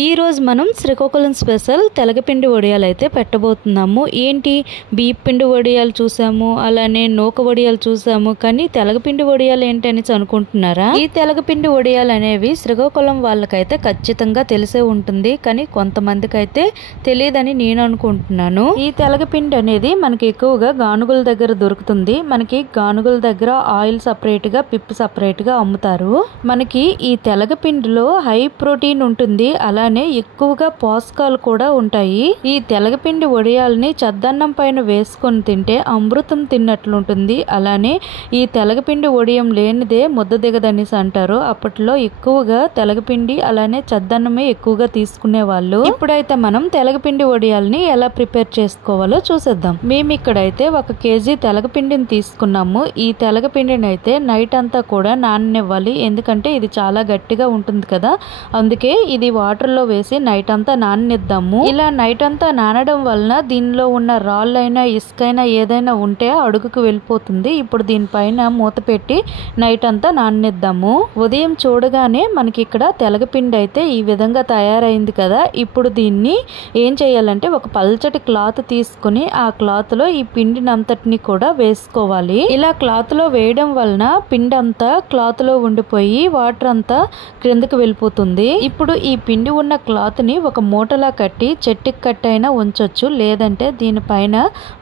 ఈ రోజు మనం శ్రీకాకుళం స్పెషల్ తెలగపిండి వడియాలు అయితే పెట్టబోతున్నాము. ఏంటి బియ్యం పిండి వడియాలు చూసాము, అలానే నూక వడియాలు చూసాము, కానీ తెలగపిండి వడియాలు ఏంటి అని అనుకుంటున్నారా? ఈ తెలగపిండి వడియాలు అనేవి శ్రీకాకుళం వాళ్ళకైతే ఖచ్చితంగా తెలిసే ఉంటుంది, కానీ కొంతమందికి అయితే తెలియదని నేను అనుకుంటున్నాను. ఈ తెలగపిండి అనేది మనకి ఎక్కువగా గానుగుల దగ్గర దొరుకుతుంది. మనకి గానుగుల దగ్గర ఆయిల్ సపరేట్ గా, పిప్పు సపరేట్ గా అమ్ముతారు. మనకి ఈ తెలగపిండిలో హై ప్రోటీన్ ఉంటుంది, అలానే ఎక్కువగా పోషకాలు కూడా ఉంటాయి. ఈ తెలగపిండి వడియాలని చద్దన్నం పైన వేసుకొని తింటే అమృతం తిన్నట్లుంటుంది. అలానే ఈ తెలగపిండి వడియం లేనిదే ముద్ద దిగదనేసి అంటారు. అప్పట్లో ఎక్కువగా తెలగపిండి అలానే చద్దన్నమే ఎక్కువగా తీసుకునే వాళ్ళు. ఇప్పుడైతే మనం తెలగపిండి వడియాలని ఎలా ప్రిపేర్ చేసుకోవాలో చూసేద్దాం. మేము ఇక్కడైతే 1 కేజీ తెలగపిండిని తీసుకున్నాము. ఈ తెలగపిండిని అయితే నైట్ అంతా కూడా నాననివ్వాలి, ఎందుకంటే ఇది చాలా గట్టిగా ఉంటుంది కదా, అందుకే ఇది వాటర్ లో వేసి నైట్ అంతా నాననిద్దాము. ఇలా నైట్ అంతా నానడం వలన దీనిలో ఉన్న రాళ్ళైనా ఇసుకైనా ఏదైనా ఉంటే అడుగుకు వెళ్ళిపోతుంది. ఇప్పుడు దీనిపైన మూత పెట్టి నైట్ అంతా నాననిద్దాము. ఉదయం చూడగానే మనకి ఇక్కడ తెలగపిండి అయితే ఈ విధంగా తయారైంది కదా. ఇప్పుడు దీన్ని ఏం చేయాలంటే ఒక పల్చటి క్లాత్ తీసుకుని ఆ క్లాత్ లో ఈ పిండిని అంతటిని కూడా వేసుకోవాలి. ఇలా క్లాత్ లో వేయడం వలన పిండి అంతా క్లాత్ లో ఉండిపోయి వాటర్ అంతా క్రిందకి వెళ్ళిపోతుంది. ఇప్పుడు ఈ పిండి ఉన్న క్లాత్ ని ఒక మూటలా కట్టి చెట్టుకి కట్టైనా ఉంచొచ్చు, లేదంటే దీనిపైన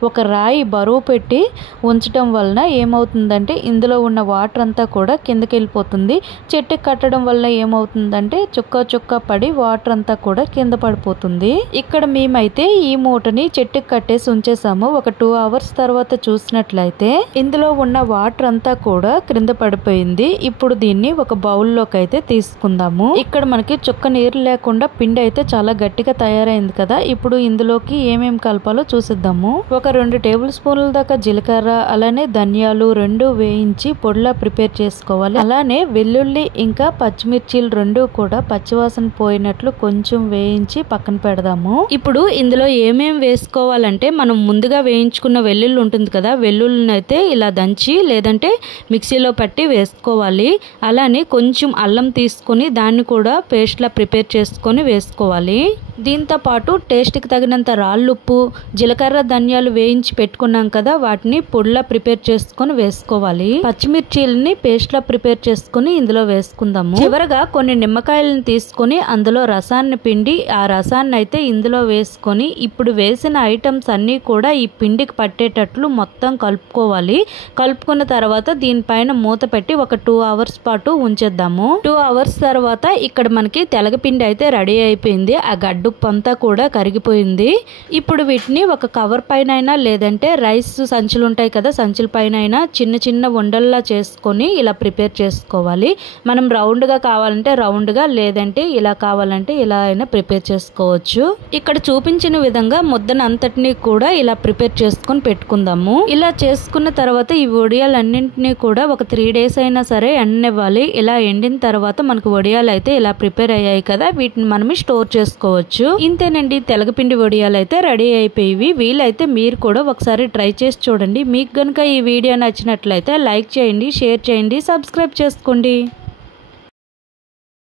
ఒక రాయి బరువు పెట్టి ఉంచడం వలన ఏమవుతుందంటే ఇందులో ఉన్న వాటర్ అంతా కూడా కిందకి వెళ్ళిపోతుంది. చెట్టుకి కట్టడం వల్ల ఏమవుతుందంటే చుక్క చుక్క పడి వాటర్ అంతా కూడా కింద పడిపోతుంది. ఇక్కడ మేమైతే ఈ మూటని చెట్టుకి కట్టేసి ఉంచేసాము. ఒక 2 అవర్స్ తర్వాత చూసినట్లయితే ఇందులో ఉన్న వాటర్ అంతా కూడా క్రింద పడిపోయింది. ఇప్పుడు దీన్ని ఒక బౌల్లోకి అయితే తీసుకుందాము. ఇక్కడ మనకి చుక్క నీరు లేకుండా పిండి అయితే చాలా గట్టిగా తయారైంది కదా. ఇప్పుడు ఇందులోకి ఏమేమి కలపాలో చూసిద్దాము. ఒక 2 టేబుల్ స్పూన్ల దాకా జీలకర్ర, అలానే ధనియాలు 2 వేయించి పొడిలా ప్రిపేర్ చేసుకోవాలి. అలానే వెల్లుల్లి ఇంకా పచ్చిమిర్చీలు 2 కూడా పచ్చివాసన పోయినట్లు కొంచెం వేయించి పక్కన పెడదాము. ఇప్పుడు ఇందులో ఏమేమి వేసుకోవాలంటే మనం ముందుగా వేయించుకున్న వెల్లుల్లి ఉంటుంది కదా, వెల్లుల్లిని అయితే ఇలా దంచి లేదంటే మిక్సీలో పట్టి వేసుకోవాలి. అలానే కొంచెం అల్లం తీసుకొని దాన్ని కూడా పేస్ట్ లా ప్రిపేర్ చేసుకొని వేసుకోవాలి. దీంతో పాటు టేస్ట్కి తగినంత రాళ్ళుప్పు, జీలకర్ర, ధనియాలు వేయించి పెట్టుకున్నాం కదా, వాటిని పొడిలా ప్రిపేర్ చేసుకొని వేసుకోవాలి. పచ్చిమిర్చీలని పేస్ట్ లా ప్రిపేర్ చేసుకుని ఇందులో వేసుకుందాము. చివరగా కొన్ని నిమ్మకాయలను తీసుకొని అందులో రసాన్ని పిండి ఆ రసాన్ని అయితే ఇందులో వేసుకొని ఇప్పుడు వేసిన ఐటమ్స్ అన్ని కూడా ఈ పిండికి పట్టేటట్లు మొత్తం కలుపుకోవాలి. కలుపుకున్న తర్వాత దీనిపైన మూత పెట్టి ఒక 2 అవర్స్ పాటు ఉంచేద్దాము. 2 అవర్స్ తర్వాత ఇక్కడ మనకి తెలగపిండి అయితే రెడీ అయిపోయింది. ఆ గడ్డుప్పు అంతా కూడా కరిగిపోయింది. ఇప్పుడు వీటిని ఒక కవర్ పైన అయినా లేదంటే రైస్ సంచులు ఉంటాయి కదా, సంచుల పైన అయినా చిన్న చిన్న ఉండల్లా చేసుకొని ఇలా ప్రిపేర్ చేసుకోవాలి. మనం రౌండ్ గా కావాలంటే రౌండ్ గా, లేదంటే ఇలా కావాలంటే ఇలా అయినా ప్రిపేర్ చేసుకోవచ్చు. ఇక్కడ చూపించిన విధంగా ముద్దను అంతటినీ కూడా ఇలా ప్రిపేర్ చేసుకొని పెట్టుకుందాము. ఇలా చేసుకున్న తర్వాత ఈ వడియాలన్నింటినీ కూడా ఒక 3 డేస్ అయినా సరే ఎండనివ్వాలి. ఇలా ఎండిన తర్వాత మనకు వడియాలు అయితే ఇలా ప్రిపేర్ అయ్యాయి కదా, వీటిని మనం స్టోర్ చేసుకోవచ్చు. ఇంతేనండి, తెలగపిండి వడియాలు అయితే రెడీ అయిపోయి. వీలైతే మీరు కూడా ఒకసారి ట్రై చేసి చూడండి. మీకు గనుక ఈ వీడియో నచ్చినట్లయితే లైక్ చేయండి, షేర్ చేయండి, సబ్స్క్రైబ్ చేసుకోండి.